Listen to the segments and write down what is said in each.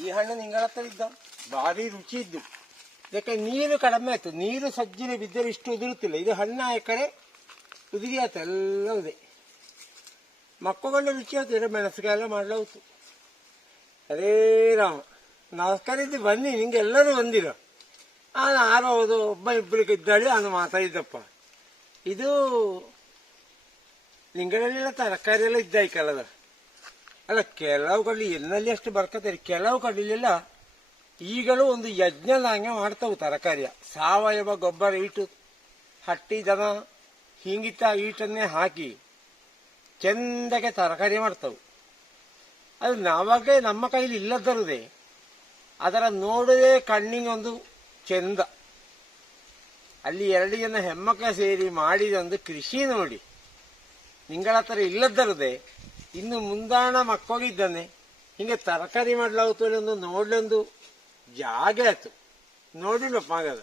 ಈ ಹಣ್ಣು ನಿಂಗಳ ಇದ್ದ. ಭಾರಿ ರುಚಿ ಇದ್ದು. ಇದಕ್ಕೆ ನೀರು ಕಡಿಮೆ ಆಯ್ತು. ನೀರು ಸಜ್ಜಿನ ಬಿದ್ದರೆ ಇಷ್ಟು ಉದುರುತ್ತಿಲ್ಲ. ಇದು ಹಣ್ಣು ಆ ಕಡೆ ಉದುರಿ ಆಯ್ತು. ಎಲ್ಲ ಇದೆ. ಮಕ್ಕಳು ರುಚಿ ಆಯ್ತು. ಇರೋ ಮೆಣಸಿಕಾಯಿ ಎಲ್ಲ ಅದೇ ರಾಮ. ನಮಸ್ಕಾರ ಇದ್ದು ಬನ್ನಿ. ನಿಂಗೆ ಎಲ್ಲರೂ ಬಂದಿರೋ. ನಾನು ಹೌದು, ಒಬ್ಬ ಇಬ್ಬರಿಗೆ ಇದ್ದಾಳೆ. ಮಾತಾ ಮಾತಾಡಿದ್ದಪ್ಪ ಇದು ನಿಂಗಳೆಲ್ಲ ತರಕಾರಿ ಎಲ್ಲ ಇದ್ದಾಯ್ಕಲ್ಲದ? ಅಲ್ಲ, ಕೆಲವು ಕಡೆ ಎನ್ನಲ್ಲಿ ಅಷ್ಟು ಬರ್ಕತ್ತಾರೆ ಕೆಲವು ಕಡಲಿಲ್ಲ ಈಗಲೂ ಒಂದು ಯಜ್ಞದಂಗೆ ಮಾಡ್ತಾವು ತರಕಾರಿಯ. ಸಾವಯವ ಗೊಬ್ಬರ ಇಟ್ಟು ಹಟ್ಟಿ ದನ ಹಿಂಗಿತ ಈಟನ್ನೇ ಹಾಕಿ ಚೆಂದಕ್ಕೆ ತರಕಾರಿ ಮಾಡ್ತಾವು. ಅದು ನಾವಾಗೆ ನಮ್ಮ ಕೈಲಿ ಇಲ್ಲದರುದೇ ಅದರ ನೋಡದೆ ಕಣ್ಣಿಗೆ ಒಂದು ಚೆಂದ. ಅಲ್ಲಿ ಎರಡು ಜನ ಹೆಮ್ಮಕ್ಕ ಸೇರಿ ಮಾಡಿದ ಒಂದು ಕೃಷಿ ನೋಡಿ. ನಿಂಗಳ ಹತ್ರ ಇಲ್ಲದರದೆ ಇನ್ನು ಮುಂದಾಣ ಮಕ್ಕೋಗಿದ್ದಾನೆ. ಹಿಂಗೆ ತರಕಾರಿ ಮಾಡ್ಲಾಗ್ತು ಒಂದು ನೋಡ್ಲೊಂದು ಜಾಗ ಆಯ್ತು. ನೋಡಿಲ್ಲಪ್ಪ ಆಗದ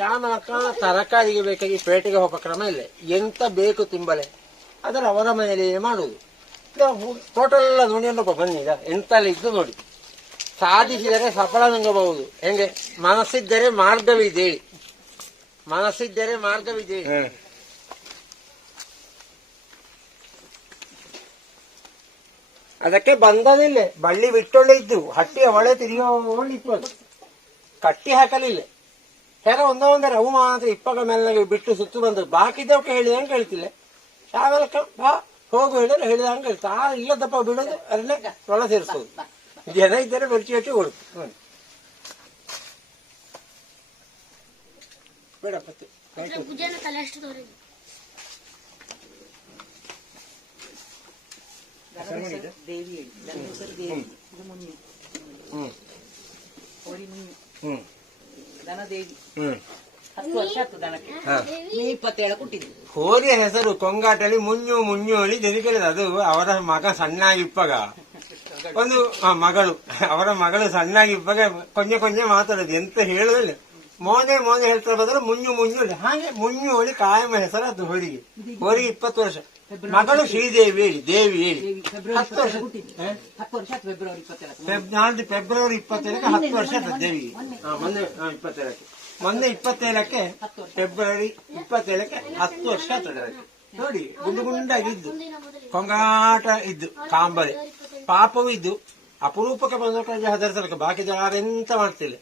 ಶ್ಯಾಮಲಕ್ಕ ತರಕಾರಿಗೆ ಬೇಕಾಗಿ ಪೇಟೆಗೆ ಹೋಗೋ ಕ್ರಮ ಇಲ್ಲ. ಎಂತ ಬೇಕು ತಿಂಬಲೆ ಅದರ ಅವರ ಮನೆಯಲ್ಲಿ ಮಾಡುವುದು. ಟೋಟಲ್ ಎಲ್ಲ ನೋಡಿಕೊಂಡಪ್ಪ ಬನ್ನಿ ಈಗ ಎಂತೆಲ್ಲ ಇದ್ದು ನೋಡಿ. ಸಾಧಿಸಿದರೆ ಸಫಲ ನುಂಗಬಹುದು. ಹೆಂಗೆ? ಮನಸ್ಸಿದ್ದರೆ ಮಾರ್ಗವಿದೆ. ಮನಸ್ಸಿದ್ದರೆ ಮಾರ್ಗವಿದೆ. ಅದಕ್ಕೆ ಬಂದದಿಲ್ಲ. ಬಳ್ಳಿ ಬಿಟ್ಟೊಳ್ಳೆ ಇದ್ದು. ಹಟ್ಟಿಯ ಹೊಳೆ ತಿರುಗಿ ಕಟ್ಟಿ ಹಾಕಲಿಲ್ಲ. ಯಾರೋ ಒಂದೊಂದರ ಅವು ಮಾತ್ರ ಇಪ್ಪಗ ಮೇಲೆ ಬಿಟ್ಟು ಸುತ್ತು ಬಂದು ಬಾಕಿದವಕ್ಕೆ ಹೇಳಿದಂಗೆ ಹೇಳ್ತಿಲ್ಲ ಆಮೇಲೆ ಬಾ ಹೋಗು ಹೇಳಿದ್ರೆ ಹೇಳಿದಂಗೆ ಹೇಳ್ತಾ ಆ ಇಲ್ಲದಪ್ಪ ಬಿಡೋದು ಅದನ್ನೇ ಒಳ ಸೇರಿಸೋದು. ಜನ ಇದ್ದರೆ ಬೆರ್ಚಿ ಹಚ್ಚಿ ಕೊಡುದು ಹ್ಮ್. ಬೇಡಪ್ಪ ದೇವಿ. ಹ್ಮ್. ಹ್ಮ್. ಧನದೇವಿ ಹೋರಿಯ ಹೆಸರು ಕೊಂಗಾಟಲಿ ಮುಂಜು ಮುಂಜುವಳಿ ಜನಿಕಲಿದೆ ಅದು ಅವರ ಮಗ ಸಣ್ಣಾಗಿಪ್ಪಗ ಒಂದು ಆ, ಮಗಳು. ಅವರ ಮಗಳು ಸಣ್ಣಾಗಿಪ್ಪಗ ಕೊಂಜೆ ಕೊಂಜೆ ಮಾತಾಡೋದು. ಎಂತ ಹೇಳುದಿಲ್ಲ. ಮೋನೆ ಮೋನೆ ಹೇಳ್ತಾರೆ ಬದಲು ಮುಂಜು ಮುಂಜು ಹಾಗೆ ಮುಂಜು ಹೋಳಿ ಕಾಯಮ ಹೆಸರು ಅದು ಹೋಳಿಗೆ ಹೋರಿಗೆ ಇಪ್ಪತ್ತು ವರ್ಷ. ಮಗಳು ಶ್ರೀದೇವಿ ಹೇಳಿ ದೇವಿ ಹೇಳಿ. ಹತ್ತು ವರ್ಷ? ಹತ್ತು ವರ್ಷ ಫೆಬ್ರವರಿ ಇಪ್ಪತ್ತೇಳು ಫೆಬ್ ನಾಲ್ಕು ಫೆಬ್ರವರಿ ಇಪ್ಪತ್ತೇಳಕ್ಕೆ ಹತ್ತು ವರ್ಷ ದೇವಿ ದೇವಿಗೆ. ಹಾ, ಮೊನ್ನೆ. ಹಾ, ಇಪ್ಪತ್ತೇಳಕ್ಕೆ. ಮೊನ್ನೆ ಇಪ್ಪತ್ತೇಳಕ್ಕೆ ಫೆಬ್ರವರಿ ಇಪ್ಪತ್ತೇಳಕ್ಕೆ ಹತ್ತು ವರ್ಷ ನೋಡಿ ಗುಂಡು ಗುಂಡಾಗಿದ್ದು ಕೊಂಗಾಟ ಇದ್ದು ಕಾಂಬರೆ ಪಾಪವೂ ಇದ್ದು ಅಪರೂಪಕ್ಕೆ ಬಂದ ಹದರ್ಸಲಕ್ಕೆ ಬಾಕಿ ಯಾರೆಂತ ಮಾಡ್ತಿಲ್ಲ.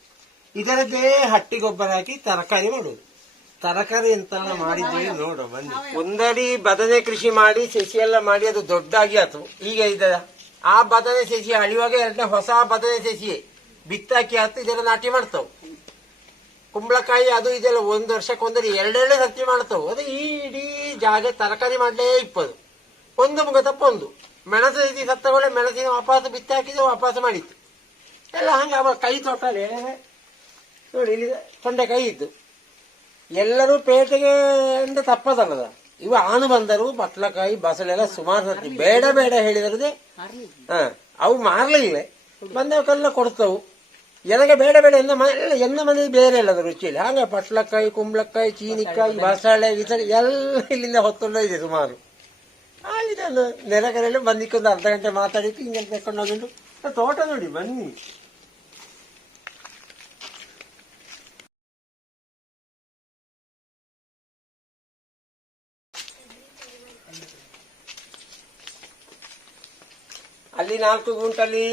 ಇದರದ್ದೇ ಹಟ್ಟಿ ಗೊಬ್ಬರ ಹಾಕಿ ತರಕಾರಿ ಮಾಡುದು ತರಕಾರಿ ಅಂತ ಮಾಡಿದ್ವಿ ನೋಡು ಬನ್ನಿ. ಒಂದಡಿ ಬದನೆ ಕೃಷಿ ಮಾಡಿ ಸಸಿ ಎಲ್ಲ ಮಾಡಿ ಅದು ದೊಡ್ಡಾಗಿ ಆತು ಈಗ ಇದ ಆ ಬದನೆ ಸಸಿ ಅಳಿಯುವಾಗ ಎರಡನೇ ಹೊಸ ಬದನೆ ಸಸಿ ಬಿತ್ತಾಕಿ ಹತ್ತು ಇದೆಲ್ಲ ನಾಟಿ ಮಾಡ್ತಾವ್. ಕುಂಬಳಕಾಯಿ ಅದು ಇದೆಲ್ಲ ಒಂದ್ ವರ್ಷಕ್ಕೆ ಒಂದರಿ ಎರಡೆರಡು ಸತಿ ಮಾಡ್ತಾವ. ಅದು ಈ ಇಡೀ ಜಾಗ ತರಕಾರಿ ಮಾಡ್ಲೇ ಇಪ್ಪದು. ಒಂದು ಮುಗ ತಪ್ಪ ಒಂದು. ಮೆಣಸು ಇದು ಸತ್ತಗೊಳ್ಳೆ ಮೆಣಸಿನ ವಾಪಸ್ ಬಿತ್ತಾಕಿದ್ದು ವಾಪಸ್ ಮಾಡಿತ್ತು. ಎಲ್ಲ ಹಂಗ ಅವ ಕೈ ತೊಟ್ಟಲೆ ನೋಡಿ ಇಲ್ಲಿ ಕೈ ಇದ್ದು. ಎಲ್ಲರೂ ಪೇಟೆಗೆ ಅಂತ ತಪ್ಪದಲ್ಲದ. ಇವ ಆನು ಬಂದರು ಬಟ್ಲಕಾಯಿ ಬಸಳೆಲ್ಲ ಸುಮಾರು ಸರ್ತಿ ಬೇಡ ಬೇಡ ಹೇಳಿದ್ರದೇ. ಹ ಅವು ಮಾರ್ಲಿಲ್ಲ. ಬಂದವಕ್ಕೆಲ್ಲ ಕೊಡ್ತವು. ಎನಗೆ ಬೇಡ ಬೇಡ ಎನ್ನ ಮನೆ ಎನ್ನ ಮನೆ ಬೇರೆ ಇಲ್ಲ ಅದು ರುಚಿಯಲ್ಲಿ. ಹಾಗೆ ಪಟ್ಲಕಾಯಿ ಕುಂಬಳಕಾಯಿ ಚೀನಿಕಾಯಿ ಬಸಳೆ ಗಿಸಳೆ ಎಲ್ಲ ಇಲ್ಲಿಂದ ಹೊತ್ತೊಂಡ ಇದೆ ಸುಮಾರು. ಆಗಿದೆ ಒಂದು ನೆರೆಕರೆಯಲ್ಲಿ ಬಂದಿಕ್ಕೊಂದು ಅರ್ಧ ಗಂಟೆ ಮಾತಾಡಿತ್ತು ಹಿಂಗೆ ತೆಕೊಂಡು ಹೋಗಿದ್ದು. ತೋಟ ನೋಡಿ ಬನ್ನಿ. ನಾಲ್ಕು ಗುಂಟಲ್ಲಿ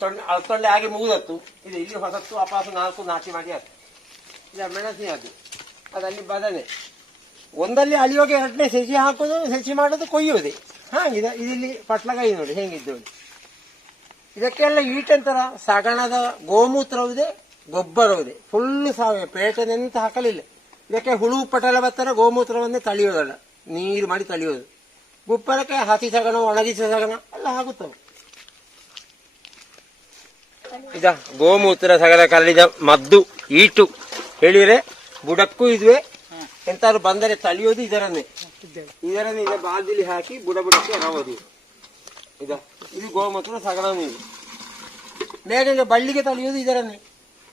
ತೊಂಡೆ ಆಗಿ ಮುಗಿದತ್ತು ಇದು ಇಲ್ಲಿ ಹೊಸತ್ತು ಅಪಾಸ ನಾಲ್ಕು ನಾಟಿ ಮಾಡಿ ಆಯ್ತು ಇದು ಮೆಣಸಿನ ಅದು. ಅದಲ್ಲಿ ಬದನೆ. ಒಂದಲ್ಲಿ ಅಳಿಯೋಗೆ ಎರಡನೇ ಸಸಿ ಹಾಕೋದು, ಸಸಿ ಮಾಡೋದು ಕೊಯ್ಯೋದೆ. ಹಾಗಿದೆ ಇದಿಲ್ಲಿ ಪಟ್ಲಕಾಯಿ ನೋಡಿ, ಹೇಗಿದ್ದು ಇದಕ್ಕೆಲ್ಲ ಈಟಂತರ ಸಗಣದ ಗೋಮೂತ್ರವಿದೆ ಗೊಬ್ಬರವಿದೆ ಫುಲ್ ಸಾವಯವ ಪೇಟೆನೆಂತ ಹಾಕಲಿಲ್ಲ. ಇದಕ್ಕೆ ಹುಳು ಪಟಲ ಬತ್ತರ ಗೋಮೂತ್ರವನ್ನೇ ತಳಿಯೋದಲ್ಲ. ನೀರು ಮಾಡಿ ತಳಿಯೋದು. ಗೊಬ್ಬರಕ್ಕೆ ಹಸಿ ಸಗಣ, ಒಣಗಿಸಿದ ಸಗಣ ಎಲ್ಲ ಆಗುತ್ತವೆ. ಇದ ಗೋಮೂತ್ರ ಸಗದ ಕಲ್ಲಿದ ಮದ್ದು, ಈಟು. ಹೇಳಿದ್ರೆ ಬುಡಕ್ಕೂ ಇದುವೆ. ಎಂತಾದ್ರು ಬಂದರೆ ತಳಿಯೋದು ಇದರನ್ನೇ. ಇದರನ್ನೇ ಇದ ಬಾಲ್ದಿಲಿ ಹಾಕಿ ಬುಡ ಬುಡಕ್ಕೆ ರವೋದು ಇದ, ಇದು ಗೋಮೂತ್ರ ಸಗದ ನೀರು ಬೇಗ ಬಳ್ಳಿಗೆ ತಳಿಯೋದು ಇದರನ್ನೇ.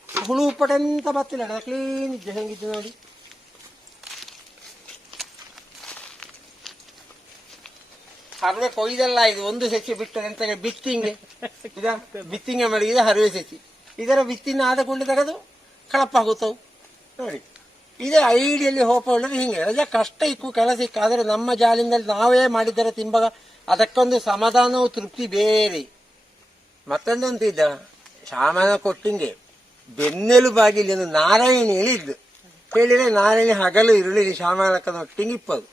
ಹುಳು ಉಪ್ಪಟೆಂತ ಬತ್ತಿಲ್ಲ ಕ್ಲೀನ್ ಇದ್ದೆ ಹೆಂಗಿದ್ದು ನೋಡಿ. ಹರವೆ ಕೊಯ್ದಲ್ಲ ಇದು ಒಂದು ಸಸಿ ಬಿಟ್ಟು ಅಂತ ಬಿತ್ತಿಂಗೆ. ಇದ ಬಿತ್ತಿಂಗೆ ಮಾಡಿ ಇದು ಹರವೆ ಸಸಿ ಇದರ ಬಿತ್ತಿನ ಆದ ಕೊಂಡು ತೆಗೆದು ಕಳಪಾಗುತ್ತವು ನೋಡಿ ಇದೇ ಐಡಿಯಲ್ಲಿ ಹೋಪ ಹಿಂಗೆ. ರಜಾ ಕಷ್ಟ ಇಕ್ಕು ಕೆಲಸ ಇಕ್ಕು. ಆದರೆ ನಮ್ಮ ಜಾಲಿನಲ್ಲಿ ನಾವೇ ಮಾಡಿದರೆ ತಿಂಬಾಗ ಅದಕ್ಕೊಂದು ಸಮಾಧಾನವು ತೃಪ್ತಿ ಬೇರೆ. ಮತ್ತೊಂದಂತ ಇದ್ದ ಶಾಮನ ಕೊಟ್ಟಿಂಗೆ ಬೆನ್ನೆಲು ಬಾಗಿಲಿ ಒಂದು ನಾರಾಯಣಿ ಹೇಳಿದ್ದು. ಹೇಳಿದ್ರೆ ನಾರಾಯಣಿ ಹಗಲು ಇರುಳಿ ಶ್ಯಾಮಲಕ್ಕನ ಒಟ್ಟಿಂಗ್ ಇಪ್ಪದು.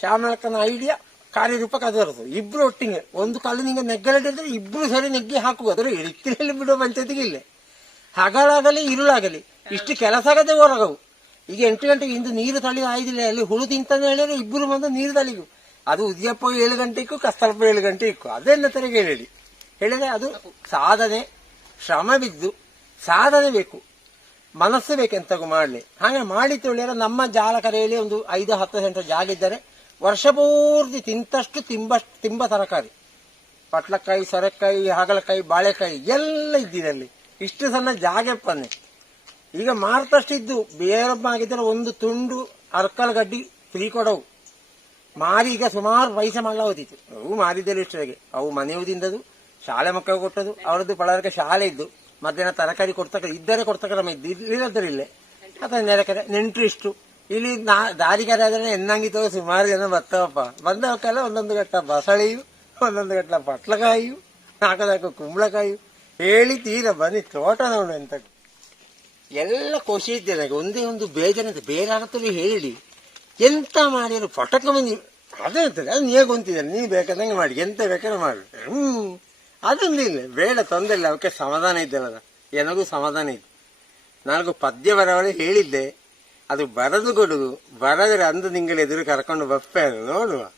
ಶ್ಯಾಮಲಕ್ಕನ ಐಡಿಯಾ ಕಾರ್ಯರೂಪಕ್ಕೆ ಅದು ಬರ್ತದೆ ಇಬ್ರು ಒಟ್ಟಿಗೆ. ಒಂದು ಕಾಲು ನಿಂಗೆ ನೆಗ್ಗಲಿಟ್ಟಿದ್ರೆ ಇಬ್ರು ಸರಿ ನೆಗ್ಗಿ ಹಾಕುವ. ಅದ್ರ ಇಳಿತಿರಲ್ಲಿ ಬಿಡುವ ಪಂಚಾಯತಿಗೆ ಇಲ್ಲ. ಹಗಲಾಗಲಿ ಇರುಳಾಗಲಿ ಇಷ್ಟು ಕೆಲಸ ಆಗದೆ ಹೊರಗವು. ಈಗ ಎಂಟು ಗಂಟೆಗೆ ಇಂದು ನೀರು ತಳಿ ಆಯ್ದಿಲ್ಲ. ಅಲ್ಲಿ ಹುಳು ತಿಂತಾನೆ ಹೇಳಿದ್ರೆ ಇಬ್ರು ಬಂದು ನೀರು ತಳಿಗು ಅದು ಉದ್ಯಪ್ಪ ಏಳು ಗಂಟೆ ಇಕ್ಕು ಕಸ್ತರಪ್ಪ ಏಳು ಗಂಟೆ ಇಕ್ಕು ಅದೆಲ್ಲ ತರಗೆ ಹೇಳಿ. ಹೇಳಿದ್ರೆ ಅದು ಸಾಧನೆ. ಶ್ರಮ ಬಿದ್ದು ಸಾಧನೆ ಬೇಕು. ಮನಸ್ಸು ಬೇಕೆಂತಗೂ ಮಾಡಲಿ. ಹಾಗೆ ಮಾಡಿ ತೊಳಿಯರ ನಮ್ಮ ಜಾಲ ಕರೆಯಲ್ಲಿ ಒಂದು ಐದು, ಹತ್ತು ಸೆಂಟರ್ ಜಾಗ ಇದ್ದರೆ. ವರ್ಷ ಪೂರ್ತಿ ತಿಂತಷ್ಟು ತಿಂಬಷ್ಟು ತಿಂಬ ತರಕಾರಿ. ಪಟ್ಲಕಾಯಿ ಸೊರೆಕಾಯಿ, ಹಾಗಲಕಾಯಿ, ಬಾಳೆಕಾಯಿ ಎಲ್ಲ ಇದ್ದಿದೆ ಅಲ್ಲಿ ಇಷ್ಟು ಸಣ್ಣ ಜಾಗೆಪ್ಪನ್ನೆ ಈಗ ಮಾರ್ತಷ್ಟಿದ್ದು ಬೇರೊಬ್ಬ ಆಗಿದ್ದರೆ ಒಂದು ತುಂಡು ಅರ್ಕಲ್ ಗಡ್ಡಿ ಫ್ರೀ ಕೊಡವು. ಮಾರಿ ಈಗ ಸುಮಾರು ಪೈಸೆ ಮಾಡಲ ಹೋದಿತ್ತು ಅವು ಮಾರಿದ್ದಲ್ಲಿ ಇಷ್ಟರಿಗೆ ಅವು ಮನೆಯುವುದಿಂದದು ಶಾಲೆ ಮಕ್ಕಳು ಕೊಟ್ಟದು, ಅವರದ್ದು ಪಳರಕ್ಕೆ ಶಾಲೆ ಇದ್ದು. ಮಧ್ಯಾಹ್ನ ತರಕಾರಿ ಕೊಡ್ತಕ್ಕ ಇದ್ದರೆ ಕೊಡ್ತಕ್ಕ ನಮ್ಮ ಇಲ್ಲದ್ರಿಲ್ಲೇ ಅಥವಾ ನೆರೆಕರೆ ನೆಂಟರು ಇಷ್ಟು. ಇಲ್ಲಿ ನಾ ದಾರಿಗಾರ ಆದ್ರೆ ಎನ್ನಂಗಿತ್ತು ಸುಮಾರು ಜನ ಬರ್ತಾವಪ್ಪ. ಬಂದವಕ್ಕೆಲ್ಲ ಒಂದೊಂದು ಗಟ್ಟ ಬಸಳೆಯು, ಒಂದೊಂದು ಗಟ್ಟ ಪಟ್ಲಕಾಯಿಯು, ನಾಲ್ಕು ಕುಂಬಳಕಾಯಿ ಹೇಳಿ ತೀರ ಬನ್ನಿ, ತೋಟ ನೋಡು ಅಂತ ಎಲ್ಲ ಖುಷಿ ಇದ್ದೆ ನನಗೆ. ಒಂದೇ ಒಂದು ಬೇಜಾರಂತ ಬೇರೆ ಹೇಳಿ. ಎಂತ ಮಾಡಿದ್ರು ಪಟಕ ಬಂದು ಅದೇ ಇರ್ತದೆ ಅದು ನೀವೇ ಗೊಂತಿದ್ದಾರೆ ನೀವು ಬೇಕಾದಂಗೆ ಮಾಡಿ. ಎಂತ ಬೇಕಾದ್ರೆ ಮಾಡಿ. ಹ್ಮ್. ಅದೊಂದು ಇಲ್ಲ. ಬೇಡ, ತೊಂದರೆ ಇಲ್ಲ. ಅವಕ್ಕೆ ಸಮಾಧಾನ ಇದ್ದಲ್ಲ ನನಗೂ ಸಮಾಧಾನ ಇತ್ತು ನನಗೂ ಪದ್ಯ ಬರವಳೆ ಹೇಳಿದ್ದೆ. ಅದು ಬರದು ಕೊಡುದು ಬರದ್ರೆ ಅಂದು ನಿಂಗಳ ಎದುರು ಕರ್ಕೊಂಡು ಬರ್ತಾರೆ ನೋಡುವ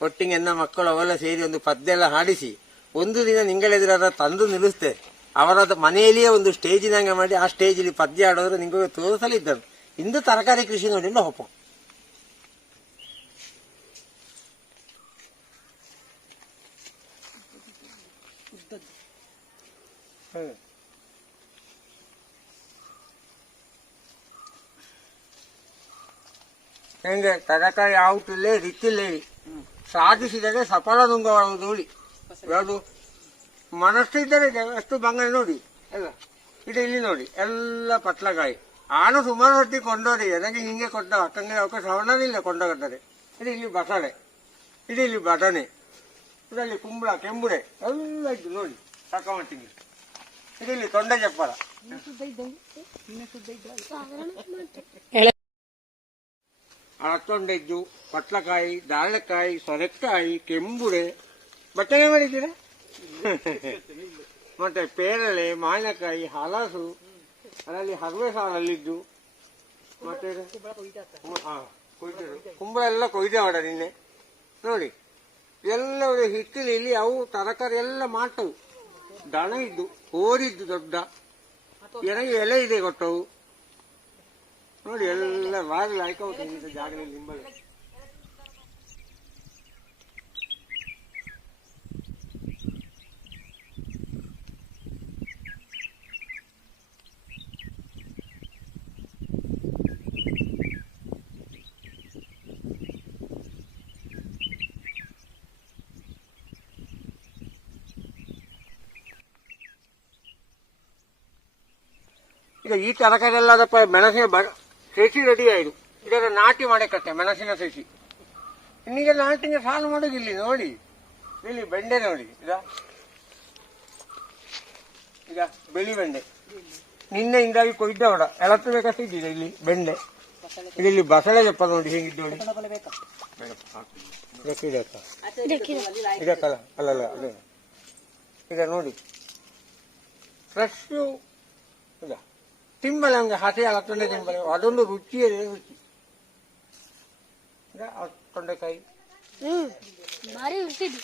ಒಟ್ಟಿಗೆ ಎನ್ನ ಮಕ್ಕಳು ಅವೆಲ್ಲ ಸೇರಿ ಒಂದು ಪದ್ಯ ಎಲ್ಲ ಹಾಡಿಸಿ. ಒಂದು ದಿನ ನಿಂಗಳೆದುರ ತಂದು ನಿಲ್ಲಿಸ್ತೆ. ಅವರದ ಮನೆಯಲ್ಲಿಯೇ ಒಂದು ಸ್ಟೇಜಿನಂಗ ಮಾಡಿ ಆ ಸ್ಟೇಜಲ್ಲಿ ಪದ್ಯ ಆಡೋದ್ರೆ ನಿಂಗೆ ತೋರಿಸಲಿದ್ದರು. ಇಂದು ತರಕಾರಿ ಕೃಷಿ ನೋಡಿಲ್ಲ, ಹೋಪ. ಹೆಂಗೆ ತರಕಾರಿ ಆವುಟಿಲ್ಲೇ ರೀತಿಲ್ಲ ಸಾಧಿಸಿದರೆ ಸಫಲ ನುಂಗವಾಗುವುದು ಯಾವುದು? ಮನಸ್ಸಿದ್ದರೆ ಎಷ್ಟು ಬಂಗಾರ ನೋಡಿ. ಅಲ್ಲ ಇದು ಇಲ್ಲಿ ನೋಡಿ. ಎಲ್ಲ ಪಟ್ಲಕಾಯಿ ಆನು ಸುಮಾರು ಹೊತ್ತಿ ಕೊಂಡೋರಿ ನನಗೆ ಹಿಂಗೆ ಕೊಟ್ಟ ಅಕ್ಕಂಗೆ ಅವಕ್ಕೆ ಸವಣನಿಲ್ಲ ಕೊಂಡೋಗತ್ತದೆ ಇದು ಇಲ್ಲಿ ಬಸಳೆ ಇದು ಇಲ್ಲಿ ಬದನೆ ಇದರಲ್ಲಿ ಕುಂಬಳ ಕೆಂಬುಡೆ ಎಲ್ಲ ಇದ್ದು ನೋಡಿ. ತಕ್ಕಮಟ್ಟಿಗೆ ಇದು ಇಲ್ಲಿ ತೊಂಡೆ ಚಪ್ಪರ ಅಳತ್ತೊಂಡೆ ಇದ್ದು ಪಟ್ಲಕಾಯಿ ದಾಳಕಾಯಿ ಸೊರೆಕಾಯಿ ಕೆಂಬುಡೆ. ಬಟ್ಟೆ ಮಾಡಿದ್ದೀರಾ? ಮತ್ತೆ ಪೇರಳೆ ಮಾವಿನಕಾಯಿ ಹಲಸು. ಅದರಲ್ಲಿ ಹರವೆ ಸಾಲಲ್ಲಿದ್ದು ಮತ್ತೆ. ಕುಂಬಳ ಎಲ್ಲ ಕೊಯ್ದೆ ಮಾಡ ನಿನ್ನೆ. ನೋಡಿ ಎಲ್ಲ ಹಿಟ್ಟಿನಲ್ಲಿ ಅವು ತರಕಾರಿ ಎಲ್ಲ ಮಾಡ್ತವು ದಣ ಇದ್ದು ಹೋರಿದ್ದು ದೊಡ್ಡ. ಎನಗೆ ಎಲೆ ಇದೆ ಕೊಟ್ಟವು ನೋಡಿ ಎಲ್ಲ ಬಾಗಿಲು ಹಾಕೌದು ಜಾಗದಲ್ಲಿ ನಿಂಬಲ್ಲಿ. ಈಗ ಈ ತರಕಾರಿ ಎಲ್ಲ ಅದಪ್ಪ ಮೆಣಸಿನ ಬ ಸಸಿ ರೆಡಿ ಆಯ್ತು ಇದರ ನಾಟಿ ಮಾಡಕತ್ತೆ ಮೆಣಸಿನ ಸಸಿ ಇನ್ನೀಗ ನಾಟಿಗೆ ಸಾಲು ಮಾಡೋದು ಇಲ್ಲಿ, ನೋಡಿ. ಇಲ್ಲಿ ಬೆಂಡೆ ನೋಡಿ, ಈಗ. ಈಗ ಬಿಳಿ ಬೆಂಡೆ. ನಿನ್ನೆ ಹಿಂಗಾಗಿ ಕೊಯ್ದ ಹೊಡ ಎಳತ್ತು ಬೇಕಷ್ಟಿದ್ದಿದೆ ಇಲ್ಲಿ ಬೆಂಡೆ. ಇಲ್ಲಿ ಬಸಳೆ ಜಪ್ಪ ನೋಡಿ, ಹೇಗಿದ್ದು ನೋಡಿ. ಇದಕ್ಕಲ್ಲ ಅಲ್ಲಲ್ಲ ಅದೇ. ಈಗ ನೋಡಿ. ಫ್ರೆಶ್ ಇಲ್ಲ. ತಿಂಬಳೆ ಹಂಗೆ ಹಸಿ ಹಾಕೊಂಡೆ ತಿಂಬಳೆ ಅದೊಂದು ರುಚಿಯೇ ರುಚಿ. ಈಗ ಆ ತೊಂಡೆಕಾಯಿ ಹ್ಮ್. ಭಾರಿ ರುಚಿದು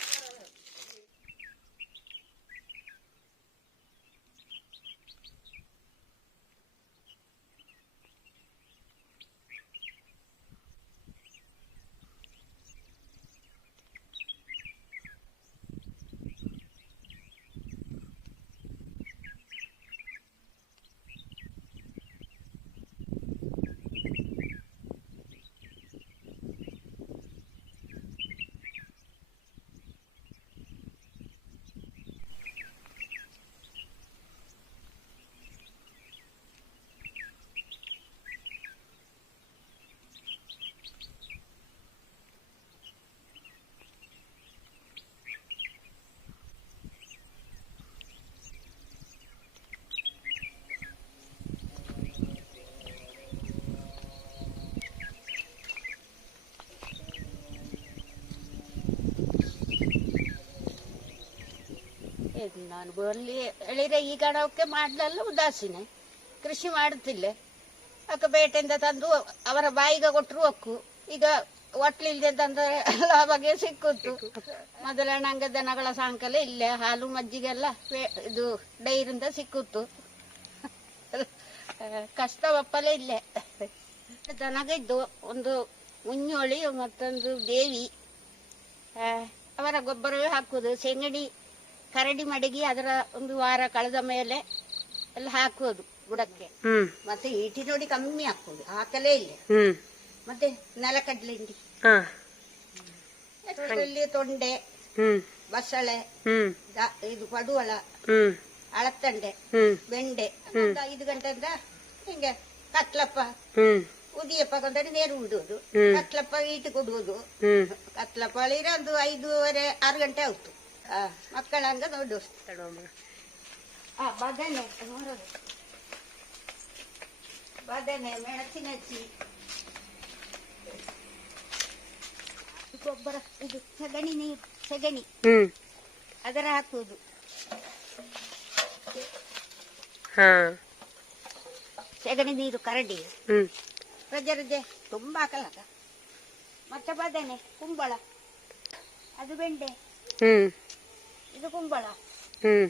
ನಾನು ಬರಲಿ ಹೇಳಿದ್ರೆ ಈಗ ಹಣಕ್ಕೆ ಮಾಡಲೆಲ್ಲ ಉದಾಸೀನೆ. ಕೃಷಿ ಮಾಡುತ್ತಿಲ್ಲ. ಅಕ್ಕ ಬೇಟೆಯಿಂದ ತಂದು ಅವರ ಬಾಯಿಗೆ ಕೊಟ್ಟರು ಅಕ್ಕು. ಈಗ ಒಟ್ಲಿಲ್ದೆ ತಂದರೆ ಲಾಭಗೆ ಸಿಕ್ಕಿತ್ತು ಮೊದಲ ನಂಗೆ ದನಗಳ ಸಾಯಂಕಾಲ ಇಲ್ಲೇ. ಹಾಲು ಮಜ್ಜಿಗೆಲ್ಲ ಇದು ಡೈರಿಂದ ಸಿಕ್ಕಿತ್ತು ಕಷ್ಟವಪ್ಪಲೇ ಇಲ್ಲೇ. ದನಗಿದ್ದು ಒಂದು ಮುಂಜೋಳಿ ಮತ್ತೊಂದು ದೇವಿ. ಅವರ ಗೊಬ್ಬರವೇ ಹಾಕುದು. ಸೆಂಗಡಿ ಕರಡಿ ಮಡಗಿ ಅದರ ಒಂದು ವಾರ ಕಳೆದ ಮೇಲೆ ಎಲ್ಲ ಹಾಕುವುದು ಬುಡಕ್ಕೆ. ಹ್ಮ್. ಮತ್ತೆ ಈಟಿ ನೋಡಿ ಕಮ್ಮಿ ಹಾಕುದು ಹಾಕಲೇ ಇಲ್ಲ. ಹ್ಮ್. ಮತ್ತೆ ನೆಲಕಡ್ಲೆ ಹಿಂಡಿ. ಹಾ. ಅದರಲ್ಲಿ ತೊಂಡೆ ಹ್ಮ್. ಬಸಳೆ ಹ್ಮ್. ಇದು ಪಡುವಳ ಹ್ಮ್. ಅಳತ್ತಂಡೆ ಹ್ಮ್. ಬೆಂಡೆ ಒಂದು ಐದು ಗಂಟೆಯಿಂದ ಹಿಂಗೆ ಕತ್ಲಪ್ಪ ಹ್ಮ್. ಉದಿಯಪ್ಪ ಕೊಂಡರೆ ನೀರು ಬಿಡುವುದು. ಕತ್ಲಪ್ಪ ಈಟು ಕೊಡುವುದು. ಹ್ಮ್. ಕತ್ಲಪ್ಪ ಅಳಿದ್ರೆ ಒಂದು ಐದೂವರೆ ಆರು ಗಂಟೆ ಆಯ್ತು. ಮಕ್ಕಳ ಹಂಗ ನೋಡು ಆ, ಬದನೆ ನೋಡೋದು. ಬದನೆ ಮೆಣಸಿನಚ್ಚಿ ಗೊಬ್ಬರ ಇದು ಸಗಣಿ ನೀರು ಸಗಣಿ. ಹ್ಮ್. ಅದರ ಹಾಕುವುದು. ಹಾ. ಸಗಣಿ ನೀರು ಕರಡಿ. ಹ್ಮ್. ರಜೆ ತುಂಬಾ ಹಾಕಲ್ಲ ಮತ್ತೆ ಬದನೆ ಕುಂಬಳ. ಅದು ಬೆಂಡೆ. ಹ್ಮ್. ಇದು ಕುಂಬಳ. ಹ್ಮ್.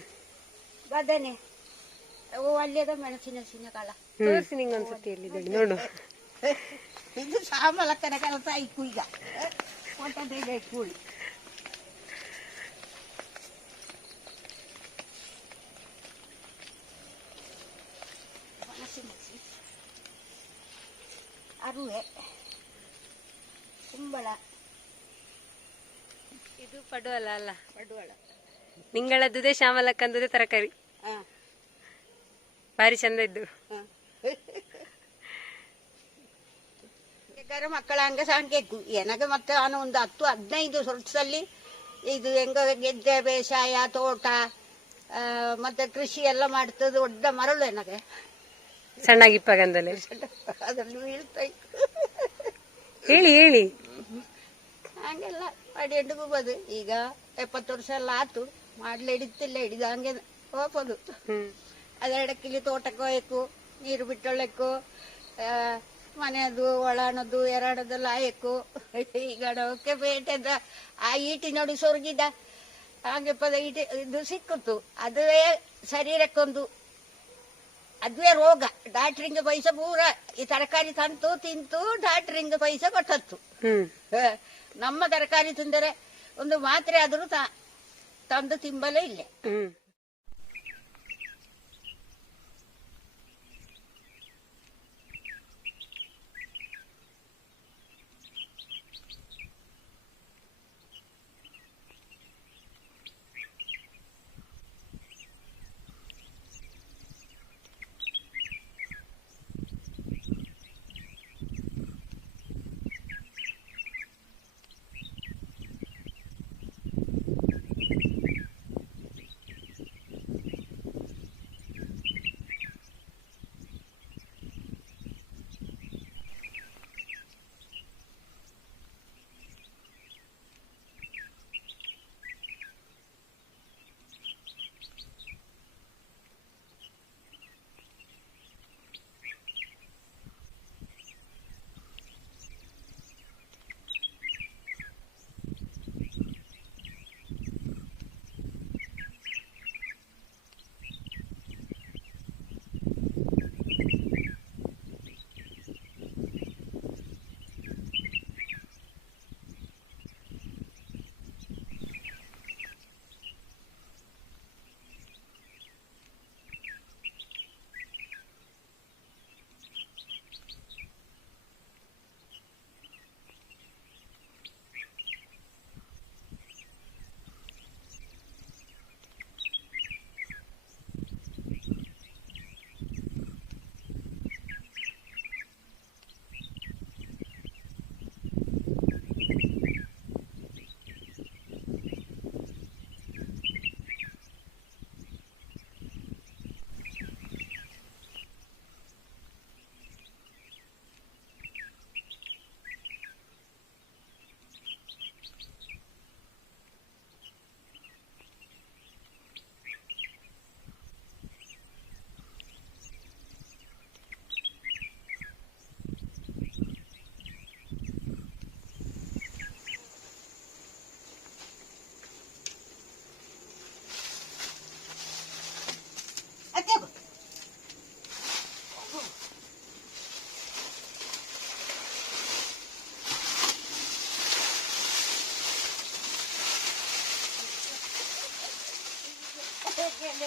ಬದನೆ ಒಳ್ಳೆಯದ ಮೆಣಸಿನ ಕಾಲ. ತೋರಿಸಿ ನಿಂಗೊಂದ್ಸತಿ ಎಲ್ಲಿದ್ದಾಳೆ ನೋಡು. ಇದು ಸಾಮಲಕ್ಕನ ಕೆಲಸ ಆಯ್ತು ಈಗ. ಮೆಣಸಿನಕಾಯಿ ಅರುವೆ. ಕುಂಬಳ. ಇದು ಪಡುವಲ್ಲ ಅಲ್ಲ. ಪಡುವಳ. ನಿಂಗಳದ್ದುದೇ ಶ್ಯಾಮಲಕ್ಕಂದುದೇ ತರಕಾರಿ. ಹಾ. ಭಾರಿ ಚಂದ ಇದ್ದು ಮಕ್ಕಳ ಹಂಗ ಸಾಂಕೇಕು ಏನಾಗ ಮತ್ತೆ ನಾನು ಒಂದು ಹತ್ತು ಹದಿನೈದು ವರ್ಷದಲ್ಲಿ ಇದು ಹೆಂಗ ಗೆದ್ದೆ ಬೇಸಾಯ ತೋಟ ಮತ್ತೆ ಕೃಷಿ ಎಲ್ಲ ಮಾಡ್ತದ ದೊಡ್ಡ ಮರಳು ನನಗೆ ಸಣ್ಣಗಿಪ್ಪಗಂದಲೆ ಅದರಲ್ಲಿ ಬೀಳ್ತಾ. ಹೇಳಿ ಹೇಳಿ. ಹಂಗೆಲ್ಲ ಮಾಡಿ ಹೋಗೋದು ಈಗ ಎಪ್ಪತ್ತು ವರ್ಷ ಎಲ್ಲ ಆತು. ಮಾಡ್ಲಿ ಹಿಡಿತಿಲ್ಲ ಹಿಡಿದ ಹಂಗೆ ಹೋಗೋದು ಅದೆರಡಕ್ಕೆ ಇಲ್ಲಿ ತೋಟಕ್ಕೆ ಹೋಯ್ಕು ನೀರು ಬಿಟ್ಟೊಳ್ಳೆಕ್ಕು ಮನೆಯದು ಒಳಾಣದು ಎರಡದೆಲ್ಲ ಆಯ್ಕು ಈಗ ನೌಕೆ ಬೇಟೆದ ಆ ಈಟಿ ನೋಡಿ ಸೊರಗಿದ. ಹಾಗೆ ಪದ ಈಟಿ ಇದು ಸಿಕ್ಕಿತು ಅದುವೇ ಶರೀರಕ್ಕೊಂದು ಅದುವೇ ರೋಗ. ಡಾಕ್ಟ್ರಿಂಗ್ ಪೈಸ ಪೂರ ಈ ತರಕಾರಿ ತಂತು ತಿಂತು ಡಾಕ್ಟ್ರಿಂಗ್ ಪೈಸ ಕೊಟ್ಟತ್ತು ನಮ್ಮ ತರಕಾರಿ ತಿಂದರೆ ಒಂದು ಮಾತ್ರೆ ಆದರೂ ತ- ತಂದು ತಿಂಬಲೇ ಇಲ್ಲ.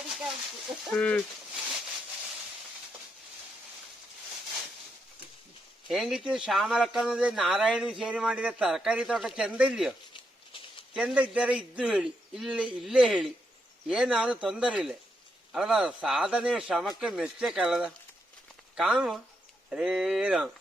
ಹೆಂಗಿತ್ತು ಶ್ಯಾಮಲಕ್ಕನದೇ ನಾರಾಯಣ ಸೇರಿ ಮಾಡಿದ ತರಕಾರಿ ತೋಟ ಚೆಂದ ಇಲ್ಲಯೋ? ಚೆಂದ ಇದ್ದರೆ ಇದ್ದು ಹೇಳಿ, ಇಲ್ಲಿ, ಇಲ್ಲೇ ಹೇಳಿ. ಏನಾದ್ರೂ ತೊಂದರೆ ಇಲ್ಲ. ಅವರ ಸಾಧನೆ ಶ್ರಮಕ್ಕೆ ಮೆಚ್ಚೆ ಕಲದ ಕಾಮ ಹರೇ ರಾಮ್.